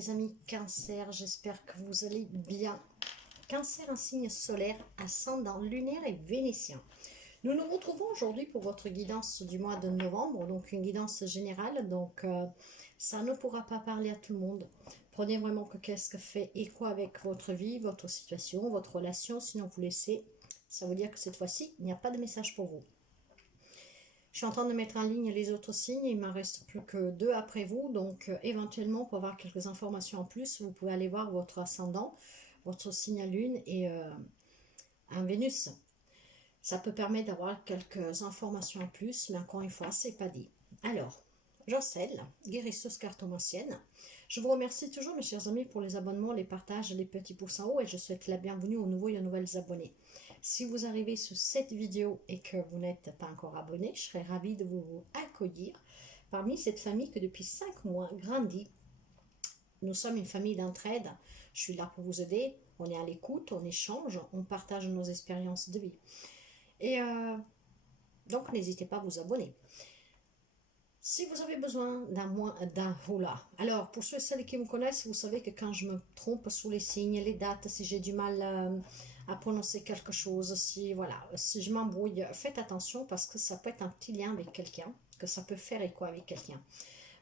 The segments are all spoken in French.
les amis Cancer, j'espère que vous allez bien. Cancer, un signe solaire, ascendant lunaire et vénitien. Nous nous retrouvons aujourd'hui pour votre guidance du mois de novembre, donc une guidance générale, donc ça ne pourra pas parler à tout le monde. Prenez vraiment que qu'est-ce que fait écho avec votre vie, votre situation, votre relation, sinon vous laissez, ça veut dire que cette fois-ci, il n'y a pas de message pour vous. Je suis en train de mettre en ligne les autres signes, il ne m'en reste plus que 2 après vous, donc éventuellement pour avoir quelques informations en plus, vous pouvez aller voir votre ascendant, votre signe à lune et un Vénus. Ça peut permettre d'avoir quelques informations en plus, mais encore une fois, c'est pas dit. Alors, Jocelle, guérisseuse cartomancienne. Je vous remercie toujours, mes chers amis, pour les abonnements, les partages, les petits pouces en haut, et je souhaite la bienvenue aux nouveaux et aux nouvelles abonnés. Si vous arrivez sur cette vidéo et que vous n'êtes pas encore abonné, je serais ravie de vous accueillir parmi cette famille que depuis 5 mois grandit. Nous sommes une famille d'entraide. Je suis là pour vous aider. On est à l'écoute, on échange, on partage nos expériences de vie. Et donc, n'hésitez pas à vous abonner. Si vous avez besoin voilà. Alors, pour ceux et celles qui me connaissent, vous savez que quand je me trompe sous les signes, les dates, si j'ai du mal à prononcer quelque chose, si je m'embrouille, faites attention parce que ça peut être un petit lien avec quelqu'un, que ça peut faire écho avec quelqu'un.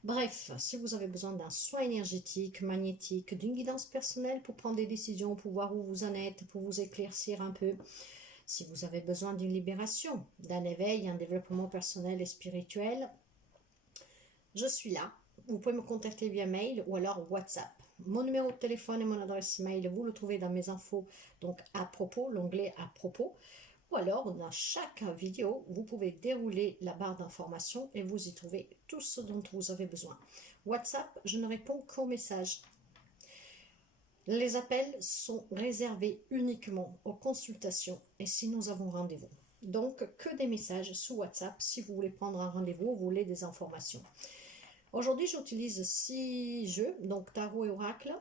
Bref, si vous avez besoin d'un soin énergétique, magnétique, d'une guidance personnelle pour prendre des décisions, pour voir où vous en êtes, pour vous éclaircir un peu, si vous avez besoin d'une libération, d'un éveil, un développement personnel et spirituel, je suis là. Vous pouvez me contacter via mail ou alors WhatsApp. Mon numéro de téléphone et mon adresse mail, vous le trouvez dans mes infos, donc à propos, l'onglet à propos. Ou alors, dans chaque vidéo, vous pouvez dérouler la barre d'informations et vous y trouvez tout ce dont vous avez besoin. WhatsApp, je ne réponds qu'aux messages. Les appels sont réservés uniquement aux consultations et si nous avons rendez-vous. Donc, que des messages sous WhatsApp si vous voulez prendre un rendez-vous ou vous voulez des informations. Aujourd'hui, j'utilise 6 jeux, donc tarot et oracle.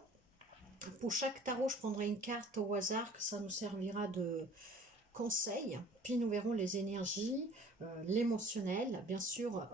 Pour chaque tarot, je prendrai une carte au hasard, que ça nous servira de conseil. Puis nous verrons les énergies, l'émotionnel. Bien sûr,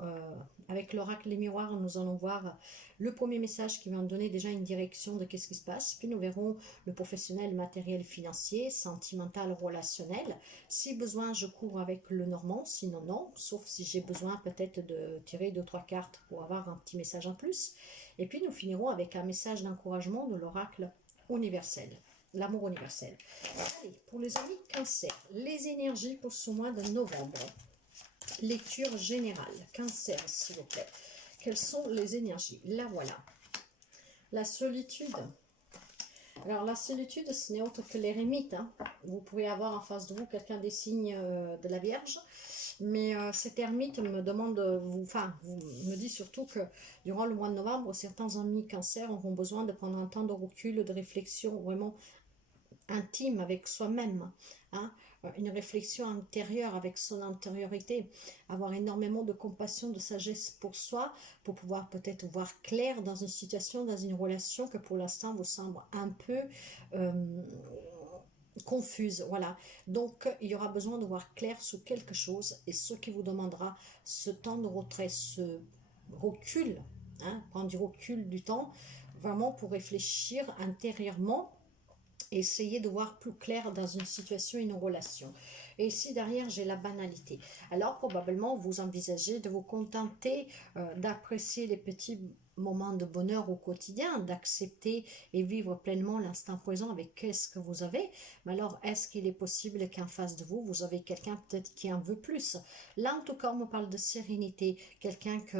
avec l'oracle Les Miroirs, nous allons voir le premier message qui va nous donner déjà une direction de qu'est-ce qui se passe. Puis nous verrons le professionnel, matériel, financier, sentimental, relationnel. Si besoin, je couvre avec le normand, sinon non. Sauf si j'ai besoin peut-être de tirer 2-3 cartes pour avoir un petit message en plus. Et puis nous finirons avec un message d'encouragement de l'oracle universel. L'amour universel. Allez, pour les amis Cancer, les énergies pour ce mois de novembre. Lecture générale. Cancer, s'il vous plaît. Quelles sont les énergies? La voilà. La solitude. Alors, la solitude, ce n'est autre que l'ermite. Hein. Vous pouvez avoir en face de vous quelqu'un des signes de la Vierge. Mais cet ermite me demande, vous me dit surtout que durant le mois de novembre, certains amis Cancer auront besoin de prendre un temps de recul, de réflexion vraiment intime avec soi-même, hein, une réflexion intérieure avec son intériorité, avoir énormément de compassion, de sagesse pour soi, pour pouvoir peut-être voir clair dans une situation, dans une relation que pour l'instant vous semble un peu confuse, voilà. Donc, il y aura besoin de voir clair sur quelque chose et ce qui vous demandera ce temps de retrait, ce recul, hein, prendre du recul du temps, vraiment pour réfléchir intérieurement, essayer de voir plus clair dans une situation, une relation. Et ici, derrière, j'ai la banalité. Alors, probablement, vous envisagez de vous contenter d'apprécier les petits moments de bonheur au quotidien, d'accepter et vivre pleinement l'instant présent avec qu'est-ce que vous avez. Mais alors, est-ce qu'il est possible qu'en face de vous, vous avez quelqu'un peut-être qui en veut plus? Là, en tout cas, on me parle de sérénité, quelqu'un qui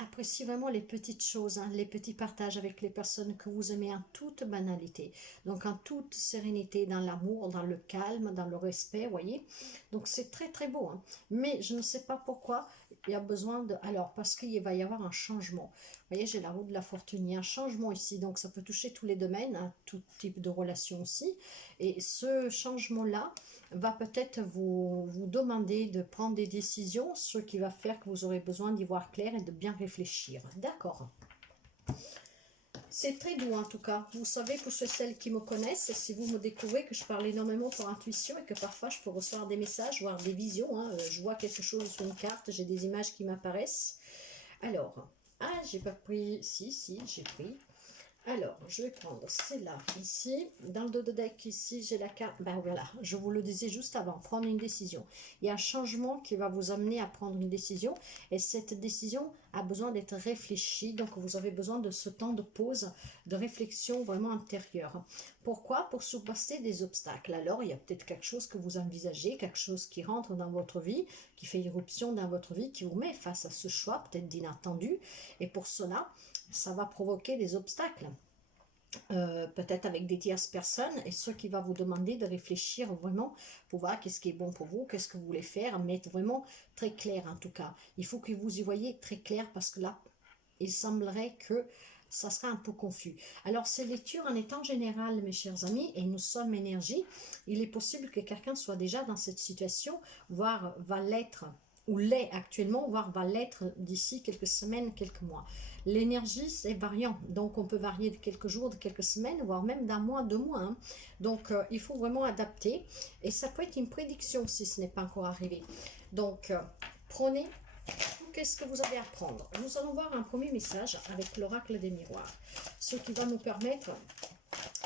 apprécie vraiment les petites choses, hein, les petits partages avec les personnes que vous aimez en toute banalité. Donc, en toute sérénité, dans l'amour, dans le calme, dans le respect, voyez. Donc, c'est très, très beau. Hein. Mais je ne sais pas pourquoi il y a besoin de... Alors, parce qu'il va y avoir un changement. Vous voyez, j'ai la roue de la fortune. Il y a un changement ici. Donc, ça peut toucher tous les domaines, hein, tout type de relation aussi. Et ce changement-là va peut-être vous demander de prendre des décisions, ce qui va faire que vous aurez besoin d'y voir clair et de bien réfléchir. D'accord. C'est très doux en tout cas. Vous savez, pour ceux et celles qui me connaissent, si vous me découvrez que je parle énormément pour intuition et que parfois je peux recevoir des messages, voire des visions. Hein, je vois quelque chose sur une carte, j'ai des images qui m'apparaissent. Alors, j'ai pas pris... Si, j'ai pris. Alors, je vais prendre celle-là ici. Dans le dos de deck ici, j'ai la carte. Ben voilà, je vous le disais juste avant, prendre une décision. Il y a un changement qui va vous amener à prendre une décision. Et cette décision a besoin d'être réfléchie. Donc, vous avez besoin de ce temps de pause, de réflexion vraiment intérieure. Pourquoi? Pour surpasser des obstacles. Alors, il y a peut-être quelque chose que vous envisagez, quelque chose qui rentre dans votre vie, qui fait irruption dans votre vie, qui vous met face à ce choix, peut-être d'inattendu. Et pour cela, ça va provoquer des obstacles, peut-être avec des tierces personnes, et ce qui va vous demander de réfléchir vraiment pour voir qu'est-ce qui est bon pour vous, qu'est-ce que vous voulez faire, mais être vraiment très clair en tout cas. Il faut que vous y voyez très clair parce que là, il semblerait que ça sera un peu confus. Alors, ces lectures en étant générales, mes chers amis, et nous sommes énergie, il est possible que quelqu'un soit déjà dans cette situation, voire va l'être, ou l'est actuellement, voire va l'être d'ici quelques semaines, quelques mois. L'énergie, c'est variant, donc on peut varier de quelques jours, de quelques semaines, voire même d'un mois, 2 mois. Hein. Donc, il faut vraiment adapter, et ça peut être une prédiction si ce n'est pas encore arrivé. Donc, prenez, qu'est-ce que vous avez à prendre? Nous allons voir un premier message avec l'oracle des miroirs, ce qui va nous permettre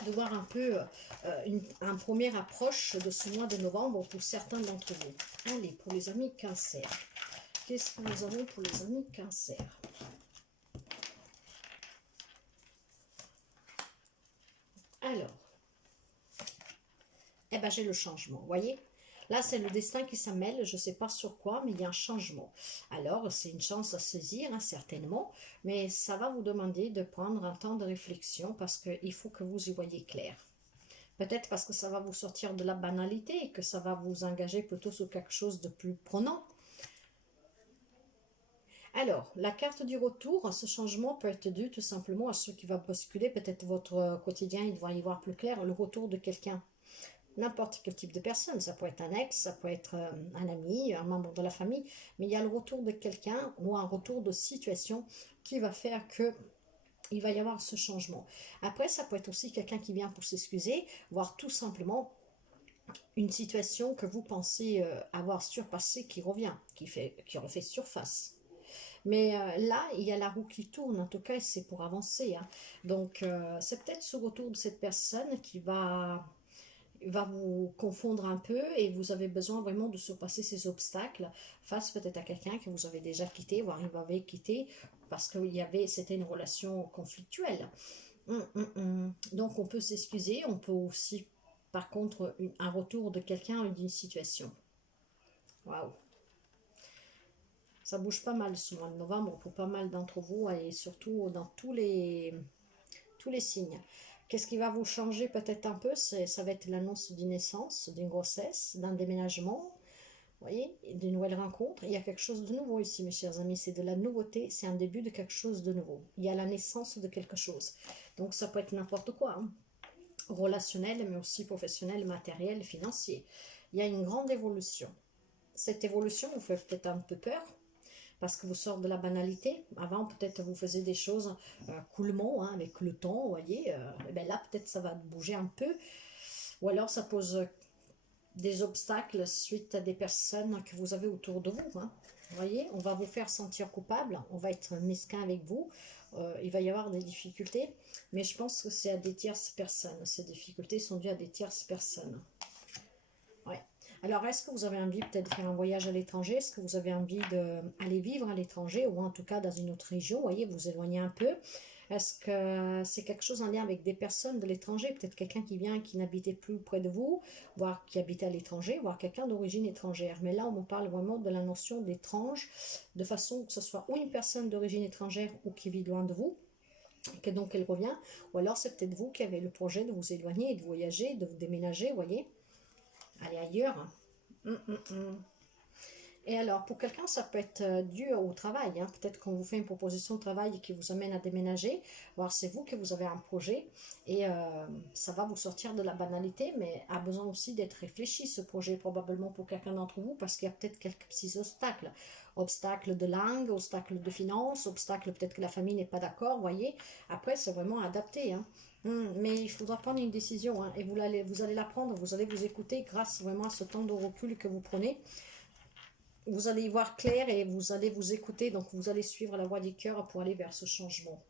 de voir un peu une première approche de ce mois de novembre pour certains d'entre vous. Allez, pour les amis cancer, qu'est-ce que nous avons pour les amis cancer? Alors, eh ben j'ai le changement, voyez? Là, c'est le destin qui s'amène, je ne sais pas sur quoi, mais il y a un changement. Alors, c'est une chance à saisir, hein, certainement, mais ça va vous demander de prendre un temps de réflexion parce qu'il faut que vous y voyez clair. Peut-être parce que ça va vous sortir de la banalité et que ça va vous engager plutôt sur quelque chose de plus prenant. Alors, la carte du retour, ce changement peut être dû tout simplement à ce qui va basculer peut-être votre quotidien, il va y voir plus clair, le retour de quelqu'un. N'importe quel type de personne, ça peut être un ex, ça peut être un ami, un membre de la famille, mais il y a le retour de quelqu'un ou un retour de situation qui va faire que il va y avoir ce changement. Après, ça peut être aussi quelqu'un qui vient pour s'excuser, voire tout simplement une situation que vous pensez avoir surpassée qui revient, qui refait surface. Mais là, il y a la roue qui tourne, en tout cas, c'est pour avancer. Hein. Donc, c'est peut-être ce retour de cette personne qui va vous confondre un peu et vous avez besoin vraiment de surpasser ces obstacles face peut-être à quelqu'un que vous avez déjà quitté, voire il vous avait quitté parce que c'était une relation conflictuelle. Donc on peut s'excuser, on peut aussi par contre un retour de quelqu'un d'une situation. Waouh, ça bouge pas mal ce mois de novembre pour pas mal d'entre vous et surtout dans tous les signes. Qu'est-ce qui va vous changer peut-être un peu? Ça va être l'annonce d'une naissance, d'une grossesse, d'un déménagement, vous voyez, d'une nouvelle rencontre. Il y a quelque chose de nouveau ici, mes chers amis. C'est de la nouveauté, c'est un début de quelque chose de nouveau. Il y a la naissance de quelque chose. Donc ça peut être n'importe quoi, hein. Relationnel, mais aussi professionnel, matériel, financier. Il y a une grande évolution. Cette évolution vous fait peut-être un peu peur, parce que vous sortez de la banalité. Avant, peut-être vous faisiez des choses coolement, hein, avec le temps, vous voyez. Et bien là, peut-être ça va bouger un peu. Ou alors, ça pose des obstacles suite à des personnes que vous avez autour de vous. Hein. Vous voyez, on va vous faire sentir coupable, on va être mesquin avec vous. Il va y avoir des difficultés, mais je pense que c'est à des tierces personnes. Ces difficultés sont dues à des tierces personnes. Ouais. Alors, est-ce que vous avez envie peut-être de faire un voyage à l'étranger? Est-ce que vous avez envie d'aller vivre à l'étranger ou en tout cas dans une autre région? Vous voyez, vous éloignez un peu. Est-ce que c'est quelque chose en lien avec des personnes de l'étranger? Peut-être quelqu'un qui vient, qui n'habitait plus près de vous, voire qui habitait à l'étranger, voire quelqu'un d'origine étrangère. Mais là, on me parle vraiment de la notion d'étrange, de façon que ce soit ou une personne d'origine étrangère ou qui vit loin de vous, que donc elle revient, ou alors c'est peut-être vous qui avez le projet de vous éloigner, de voyager, de vous déménager, vous voyez, aller ailleurs. Et alors, pour quelqu'un, ça peut être dû au travail. Hein. Peut-être qu'on vous fait une proposition de travail qui vous amène à déménager, voire c'est vous que vous avez un projet et ça va vous sortir de la banalité, mais a besoin aussi d'être réfléchi, ce projet, probablement pour quelqu'un d'entre vous, parce qu'il y a peut-être quelques petits obstacles. Obstacles de langue, obstacles de finances, obstacles peut-être que la famille n'est pas d'accord, vous voyez. Après, c'est vraiment adapté. Hein. Mais il faudra prendre une décision hein, et vous allez la prendre, vous allez vous écouter grâce vraiment à ce temps de recul que vous prenez. Vous allez y voir clair et vous allez vous écouter, donc vous allez suivre la voie du cœur pour aller vers ce changement.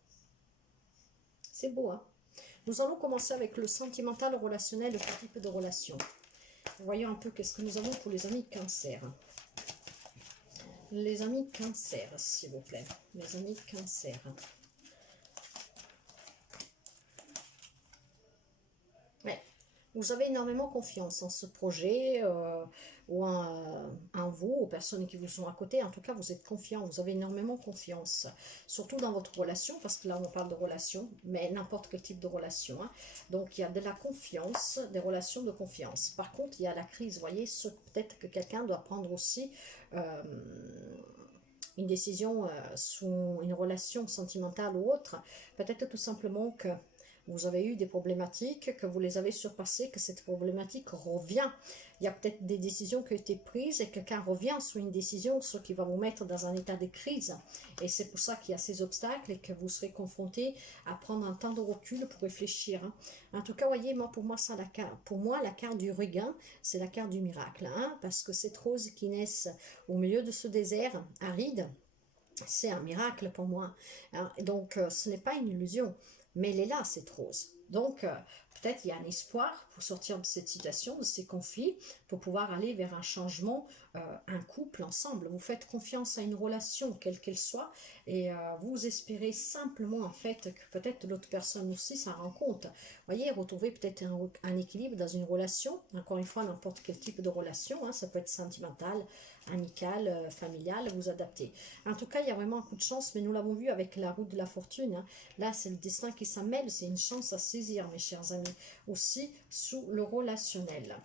C'est beau, hein? Nous allons commencer avec le sentimental, relationnel, quel type de relation. Voyons un peu qu'est-ce que nous avons pour les amis Cancer. Les amis Cancer, s'il vous plaît. Les amis Cancer. Ouais. Vous avez énormément confiance en ce projet ou en vous, aux personnes qui vous sont à côté. En tout cas, vous êtes confiant, vous avez énormément confiance. Surtout dans votre relation, parce que là, on parle de relation, mais n'importe quel type de relation. Hein. Donc, il y a de la confiance, des relations de confiance. Par contre, il y a la crise. Vous voyez, peut-être que quelqu'un doit prendre aussi une décision sous une relation sentimentale ou autre. Peut-être tout simplement que vous avez eu des problématiques, que vous les avez surpassées, que cette problématique revient. Il y a peut-être des décisions qui ont été prises et quelqu'un revient sur une décision, ce qui va vous mettre dans un état de crise. Et c'est pour ça qu'il y a ces obstacles et que vous serez confronté à prendre un temps de recul pour réfléchir. Hein. En tout cas, voyez, pour moi, la carte du regain, c'est la carte du miracle. Hein, parce que cette rose qui naît au milieu de ce désert aride, c'est un miracle pour moi. Hein. Donc, ce n'est pas une illusion. Mais elle est là, cette rose. Donc, peut-être il y a un espoir pour sortir de cette situation, de ces conflits, pour pouvoir aller vers un changement, un couple ensemble. Vous faites confiance à une relation, quelle qu'elle soit, et vous espérez simplement, en fait, que peut-être l'autre personne aussi s'en rend compte. Vous voyez, retrouver peut-être un équilibre dans une relation, encore une fois, n'importe quel type de relation, hein, ça peut être sentimental, amical, familial, vous adaptez. En tout cas, il y a vraiment un coup de chance, mais nous l'avons vu avec la roue de la fortune. Hein. Là, c'est le destin qui s'en mêle, c'est une chance à saisir, mes chers amis. Aussi, sous le relationnel.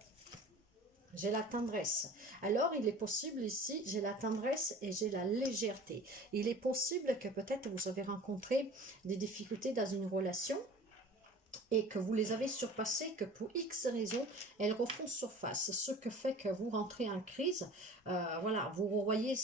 J'ai la tendresse. Alors, il est possible ici, j'ai la tendresse et j'ai la légèreté. Il est possible que peut-être vous avez rencontré des difficultés dans une relation, et que vous les avez surpassées, que pour X raisons, elles refont surface. Ce que fait que vous rentrez en crise, voilà, vous voyez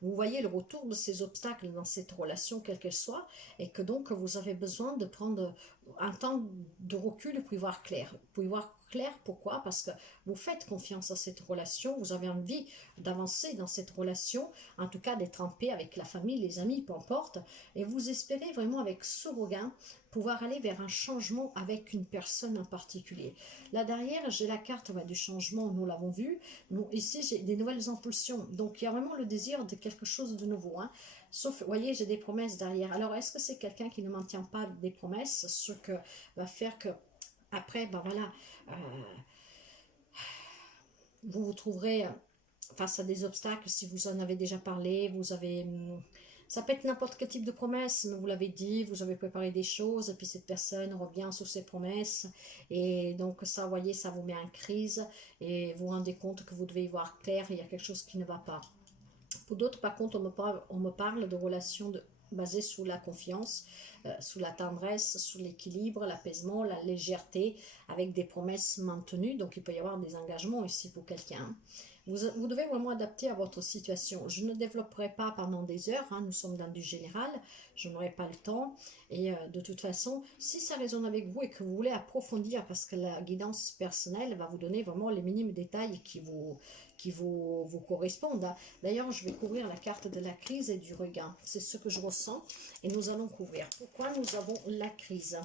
le retour de ces obstacles dans cette relation, quelle qu'elle soit, et que donc vous avez besoin de prendre un temps de recul pour y voir clair. Pour y voir clair, pourquoi? Parce que vous faites confiance à cette relation, vous avez envie d'avancer dans cette relation, en tout cas d'être en paix avec la famille, les amis, peu importe, et vous espérez vraiment avec ce regain pouvoir aller vers un changement avec une personne en particulier. Là derrière, j'ai la carte du changement, nous l'avons vu. Ici, j'ai des nouvelles impulsions. Donc, il y a vraiment le désir de quelque chose de nouveau. Hein. Sauf, vous voyez, j'ai des promesses derrière. Alors, est-ce que c'est quelqu'un qui ne maintient pas des promesses, ce que va faire que, après, ben voilà, vous vous trouverez face à des obstacles, si vous en avez déjà parlé, vous avez... Ça peut être n'importe quel type de promesse, mais vous l'avez dit, vous avez préparé des choses, et puis cette personne revient sur ses promesses, et donc ça, vous voyez, ça vous met en crise, et vous vous rendez compte que vous devez y voir clair, il y a quelque chose qui ne va pas. Pour d'autres, par contre, on me parle de relations basées sur la confiance, sous la tendresse, sur l'équilibre, l'apaisement, la légèreté, avec des promesses maintenues, donc il peut y avoir des engagements ici pour quelqu'un. Vous devez vraiment adapter à votre situation. Je ne développerai pas pendant des heures, hein, nous sommes dans du général, je n'aurai pas le temps. Et de toute façon, si ça résonne avec vous et que vous voulez approfondir, parce que la guidance personnelle va vous donner vraiment les minimes détails qui vous correspondent. Hein. D'ailleurs, je vais couvrir la carte de la crise et du regain. C'est ce que je ressens et nous allons couvrir. Pourquoi nous avons la crise ?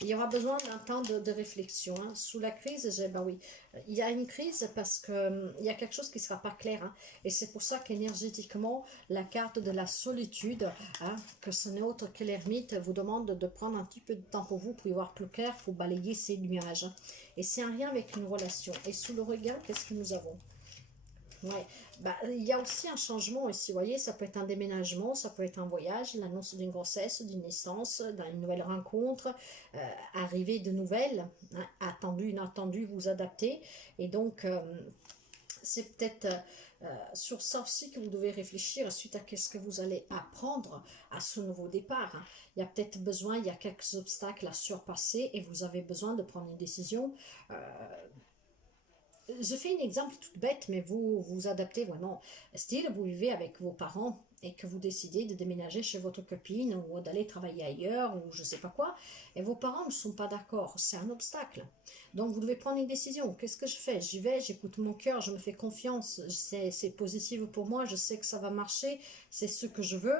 Il y aura besoin d'un temps de réflexion. Hein. Sous la crise, ben oui, il y a une crise parce qu'il y a quelque chose qui ne sera pas clair. Hein. Et c'est pour ça qu'énergétiquement, la carte de la solitude, hein, que ce n'est autre que l'ermite, vous demande de prendre un petit peu de temps pour vous, pour y voir plus clair, pour balayer ces nuages. Hein. Et c'est un lien avec une relation. Et sous le regard, qu'est-ce que nous avons ? Ouais, bah, il y a aussi un changement ici, vous voyez, ça peut être un déménagement, ça peut être un voyage, l'annonce d'une grossesse, d'une naissance, d'une nouvelle rencontre, arrivée de nouvelles, hein, attendu, inattendu, vous adaptez, et donc c'est peut-être sur ça aussi que vous devez réfléchir suite à qu'est-ce que vous allez apprendre à ce nouveau départ. Hein. Il y a peut-être besoin, il y a quelques obstacles à surpasser et vous avez besoin de prendre une décision. Je fais un exemple tout bête, mais vous vous adaptez vraiment. Style, vous vivez avec vos parents et que vous décidez de déménager chez votre copine ou d'aller travailler ailleurs ou je ne sais pas quoi, et vos parents ne sont pas d'accord, c'est un obstacle. Donc vous devez prendre une décision. Qu'est-ce que je fais? J'y vais, j'écoute mon cœur, je me fais confiance, c'est positif pour moi, je sais que ça va marcher, c'est ce que je veux.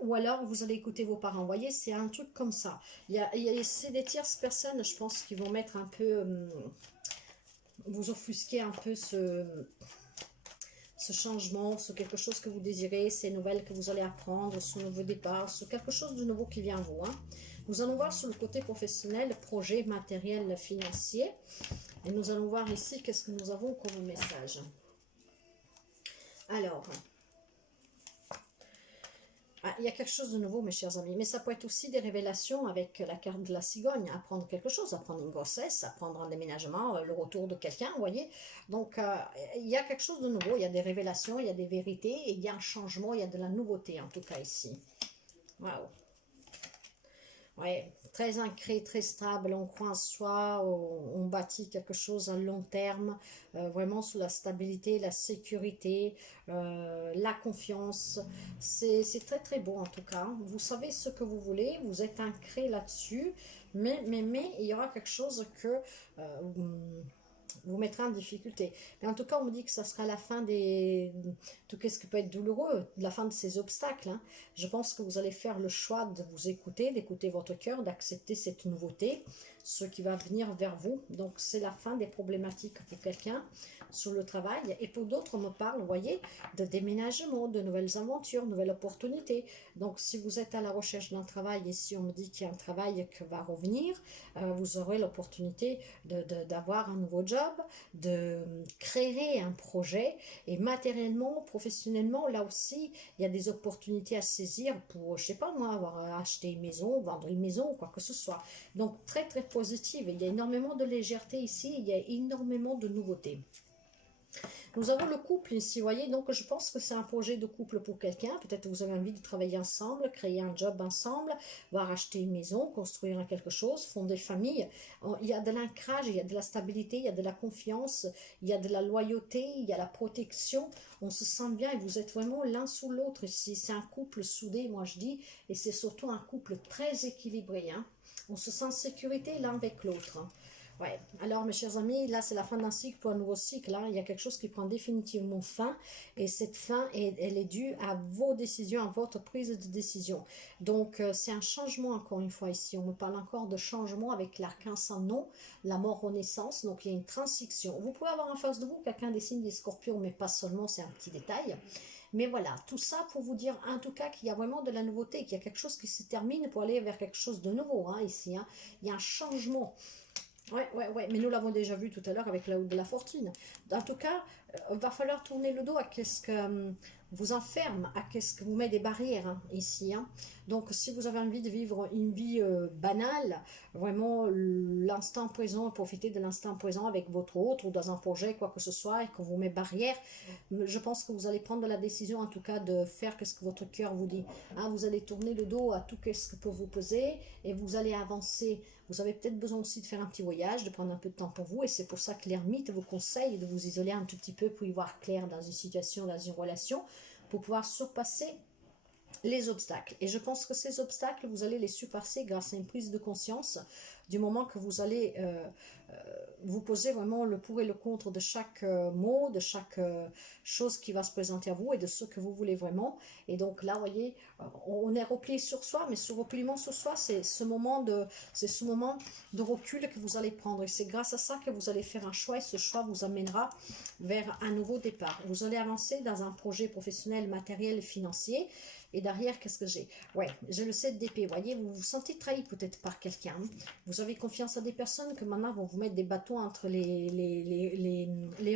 Ou alors vous allez écouter vos parents. Vous voyez, c'est un truc comme ça. C'est des tierces personnes, je pense, qui vont mettre un peu, vous offusquer un peu ce changement, sur quelque chose que vous désirez, ces nouvelles que vous allez apprendre, ce nouveau départ, sur quelque chose de nouveau qui vient à vous. Hein. Nous allons voir sur le côté professionnel, projet, matériel, financier. Et nous allons voir ici qu'est-ce que nous avons comme message. Alors, il y a quelque chose de nouveau, mes chers amis, mais ça peut être aussi des révélations avec la carte de la cigogne, apprendre quelque chose, apprendre une grossesse, apprendre un déménagement, le retour de quelqu'un, vous voyez. Donc, il y a quelque chose de nouveau, il y a des révélations, il y a des vérités, et il y a un changement, il y a de la nouveauté, en tout cas ici. Waouh! Ouais, très ancré, très stable, on croit en soi, on bâtit quelque chose à long terme, vraiment sous la stabilité, la sécurité, la confiance. C'est très très beau en tout cas. Vous savez ce que vous voulez, vous êtes ancré là-dessus, mais il y aura quelque chose que vous mettrez en difficulté. Mais en tout cas, on me dit que ça sera la fin tout ce qui peut être douloureux, la fin de ces obstacles. Hein. Je pense que vous allez faire le choix de vous écouter, d'écouter votre cœur, d'accepter cette nouveauté, ce qui va venir vers vous. Donc, c'est la fin des problématiques pour quelqu'un sur le travail. Et pour d'autres, on me parle, vous voyez, de déménagement, de nouvelles aventures, nouvelles opportunités. Donc, si vous êtes à la recherche d'un travail et si on me dit qu'il y a un travail qui va revenir, vous aurez l'opportunité d'avoir un nouveau job, de créer un projet et matériellement, professionnellement, là aussi, il y a des opportunités à saisir pour, je sais pas moi, avoir acheté une maison, vendre une maison, quoi que ce soit. Donc, très, très positive. Il y a énormément de légèreté ici, il y a énormément de nouveautés. Nous avons le couple ici, vous voyez, donc je pense que c'est un projet de couple pour quelqu'un. Peut-être que vous avez envie de travailler ensemble, créer un job ensemble, voire acheter une maison, construire quelque chose, fonder famille. Il y a de l'ancrage, il y a de la stabilité, il y a de la confiance, il y a de la loyauté, il y a la protection. On se sent bien et vous êtes vraiment l'un sous l'autre ici. C'est un couple soudé, moi je dis, et c'est surtout un couple très équilibré. Hein. On se sent en sécurité l'un avec l'autre. Hein. Ouais. Alors, mes chers amis, là, c'est la fin d'un cycle pour un nouveau cycle. Hein. Il y a quelque chose qui prend définitivement fin. Et cette fin, elle est due à vos décisions, à votre prise de décision. Donc, c'est un changement, encore une fois, ici. On me parle encore de changement avec l'arcane sans nom, la mort renaissance. Donc, il y a une transition. Vous pouvez avoir en face de vous quelqu'un des signes des scorpions, mais pas seulement, c'est un petit détail. Mais voilà, tout ça pour vous dire en tout cas qu'il y a vraiment de la nouveauté, qu'il y a quelque chose qui se termine pour aller vers quelque chose de nouveau, hein, ici. Hein. Il y a un changement. Ouais, mais nous l'avons déjà vu tout à l'heure avec la roue de la fortune. En tout cas, va falloir tourner le dos à qu'est-ce que vous enferme, à qu'est-ce que vous met des barrières hein, ici. Hein. Donc, si vous avez envie de vivre une vie banale, vraiment l'instant présent, profiter de l'instant présent avec votre autre ou dans un projet, quoi que ce soit, et qu'on vous met barrière, je pense que vous allez prendre la décision en tout cas de faire ce que votre cœur vous dit. Hein, vous allez tourner le dos à tout ce que peut vous peser et vous allez avancer. Vous avez peut-être besoin aussi de faire un petit voyage, de prendre un peu de temps pour vous et c'est pour ça que l'ermite vous conseille de vous isoler un tout petit peu pour y voir clair dans une situation, dans une relation, pour pouvoir surpasser les obstacles. Et je pense que ces obstacles, vous allez les surpasser grâce à une prise de conscience du moment que vous allez vous poser vraiment le pour et le contre de chaque mot, de chaque chose qui va se présenter à vous et de ce que vous voulez vraiment. Et donc là, vous voyez, on est replié sur soi, mais ce repliement sur soi, c'est ce moment de recul que vous allez prendre. Et c'est grâce à ça que vous allez faire un choix et ce choix vous amènera vers un nouveau départ. Vous allez avancer dans un projet professionnel, matériel et financier. Et derrière, qu'est-ce que j'ai? Ouais, j'ai le 7 d'épée. Vous voyez, vous vous sentez trahi peut-être par quelqu'un. Vous avez confiance à des personnes que maintenant vont vous mettre des bâtons entre les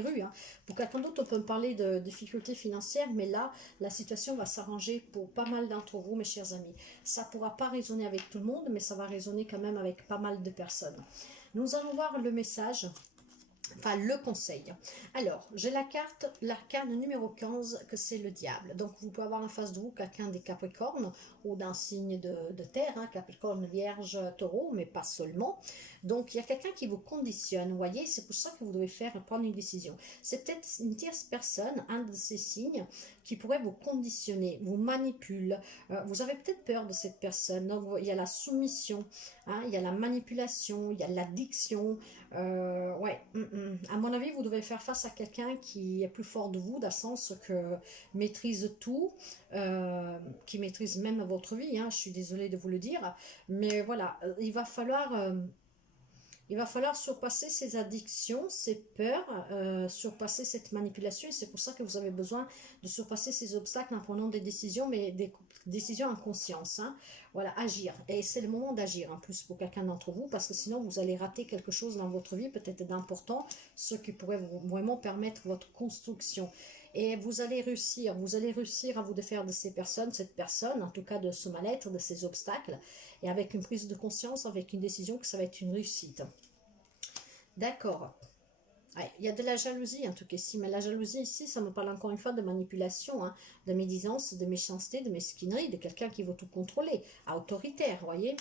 rues. Hein. Pour quelqu'un d'autre, on peut me parler de difficultés financières, mais là, la situation va s'arranger pour pas mal d'entre vous, mes chers amis. Ça ne pourra pas résonner avec tout le monde, mais ça va résonner quand même avec pas mal de personnes. Nous allons voir le message. Enfin, le conseil. Alors, j'ai la carte, l'arcane numéro 15, que c'est le diable. Donc, vous pouvez avoir en face de vous quelqu'un des Capricornes ou d'un signe de terre, hein, Capricorne, Vierge, Taureau, mais pas seulement. Donc, il y a quelqu'un qui vous conditionne, vous voyez, c'est pour ça que vous devez prendre une décision. C'est peut-être une tierce personne, un de ces signes, qui pourrait vous conditionner, vous manipule. Vous avez peut-être peur de cette personne. Donc, il y a la soumission, hein, il y a la manipulation, il y a l'addiction. Ouais. à mon avis, vous devez faire face à quelqu'un qui est plus fort de vous, dans le sens que maîtrise tout, qui maîtrise même votre vie, hein, je suis désolée de vous le dire, mais voilà, il va falloir surpasser ces addictions, ces peurs, surpasser cette manipulation. Et c'est pour ça que vous avez besoin de surpasser ces obstacles en prenant des décisions, mais des décisions en conscience. Hein. Voilà, agir. Et c'est le moment d'agir en plus pour quelqu'un d'entre vous, parce que sinon vous allez rater quelque chose dans votre vie, peut-être d'important, ce qui pourrait vraiment permettre votre construction. Et vous allez réussir à vous défaire de ces personnes, cette personne, en tout cas de ce mal-être, de ces obstacles, et avec une prise de conscience, avec une décision que ça va être une réussite. D'accord. Ouais, il y a de la jalousie en tout cas ici, mais la jalousie ici, ça me parle encore une fois de manipulation, hein, de médisance, de méchanceté, de mesquinerie, de quelqu'un qui veut tout contrôler, autoritaire, voyez.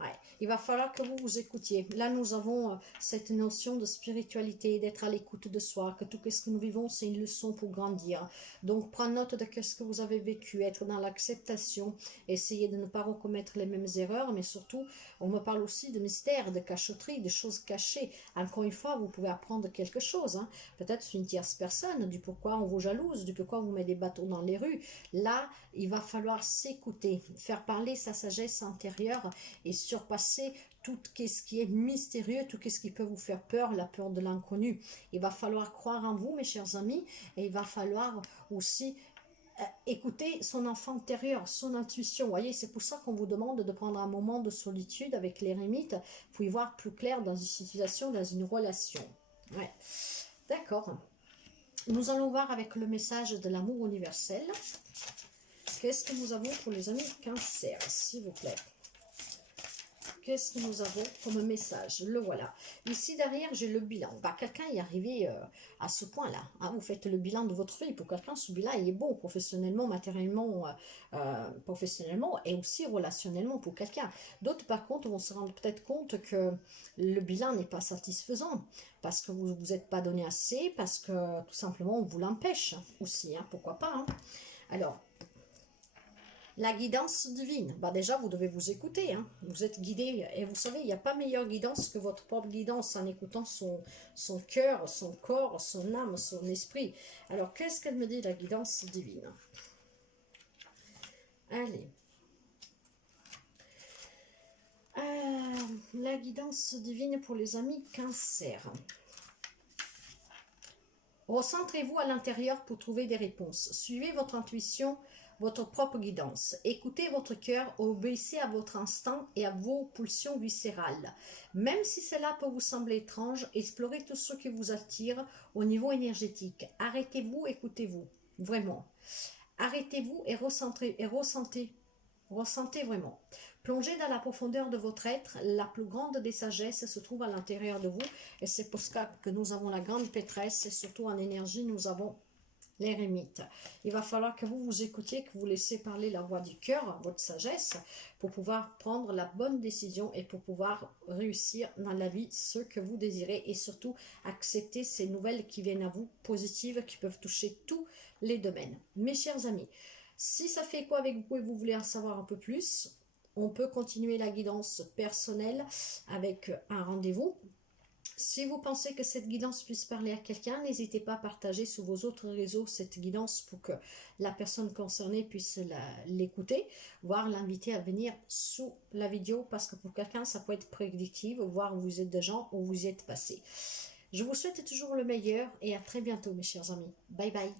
Ouais. Il va falloir que vous vous écoutiez. Là, nous avons cette notion de spiritualité, d'être à l'écoute de soi, que tout ce que nous vivons, c'est une leçon pour grandir. Donc, prendre note de ce que vous avez vécu, être dans l'acceptation, essayer de ne pas recommettre les mêmes erreurs, mais surtout, on me parle aussi de mystère, de cachotterie, de choses cachées. Encore une fois, vous pouvez apprendre quelque chose, hein. Peut-être une tierce personne, du pourquoi on vous jalouse, du pourquoi on vous met des bâtons dans les rues. Là, il va falloir s'écouter, faire parler sa sagesse intérieure et surpasser tout ce qui est mystérieux, tout ce qui peut vous faire peur, la peur de l'inconnu. Il va falloir croire en vous, mes chers amis, et il va falloir aussi écouter son enfant intérieur, son intuition. Vous voyez, c'est pour ça qu'on vous demande de prendre un moment de solitude avec l'ermite pour y voir plus clair dans une situation, dans une relation. Ouais. D'accord. Nous allons voir avec le message de l'amour universel. Qu'est-ce que nous avons pour les amis Cancer, s'il vous plaît? Qu'est-ce que nous avons comme message? Le voilà. Ici, derrière, j'ai le bilan. Bah, quelqu'un est arrivé à ce point-là. Hein. Vous faites le bilan de votre vie. Pour quelqu'un, ce bilan, il est bon professionnellement, matériellement, professionnellement et aussi relationnellement pour quelqu'un. D'autres, par contre, vont se rendre peut-être compte que le bilan n'est pas satisfaisant parce que vous ne vous êtes pas donné assez, parce que tout simplement, on vous l'empêche aussi. Hein. Pourquoi pas, hein. Alors, la guidance divine, bah déjà vous devez vous écouter, hein. Vous êtes guidé et vous savez, il n'y a pas meilleure guidance que votre propre guidance en écoutant son cœur, son corps, son âme, son esprit. Alors qu'est-ce qu'elle me dit la guidance divine? Allez. La guidance divine pour les amis Cancer. Recentrez-vous à l'intérieur pour trouver des réponses. Suivez votre intuition, votre propre guidance. Écoutez votre cœur, obéissez à votre instinct et à vos pulsions viscérales. Même si cela peut vous sembler étrange, explorez tout ce qui vous attire au niveau énergétique. Arrêtez-vous, écoutez-vous, vraiment. Arrêtez-vous et ressentez vraiment. Plongez dans la profondeur de votre être. La plus grande des sagesses se trouve à l'intérieur de vous. Et c'est pour ça que nous avons la grande pétresse. Et surtout en énergie, nous avons l'ermite. Il va falloir que vous vous écoutiez, que vous laissez parler la voix du cœur, votre sagesse, pour pouvoir prendre la bonne décision et pour pouvoir réussir dans la vie ce que vous désirez. Et surtout, accepter ces nouvelles qui viennent à vous, positives, qui peuvent toucher tous les domaines. Mes chers amis, si ça fait quoi avec vous et vous voulez en savoir un peu plus, on peut continuer la guidance personnelle avec un rendez-vous. Si vous pensez que cette guidance puisse parler à quelqu'un, n'hésitez pas à partager sur vos autres réseaux cette guidance pour que la personne concernée puisse l'écouter, voire l'inviter à venir sous la vidéo parce que pour quelqu'un, ça peut être prédictif, voir où vous êtes déjà, où vous y êtes passé. Je vous souhaite toujours le meilleur et à très bientôt mes chers amis. Bye bye.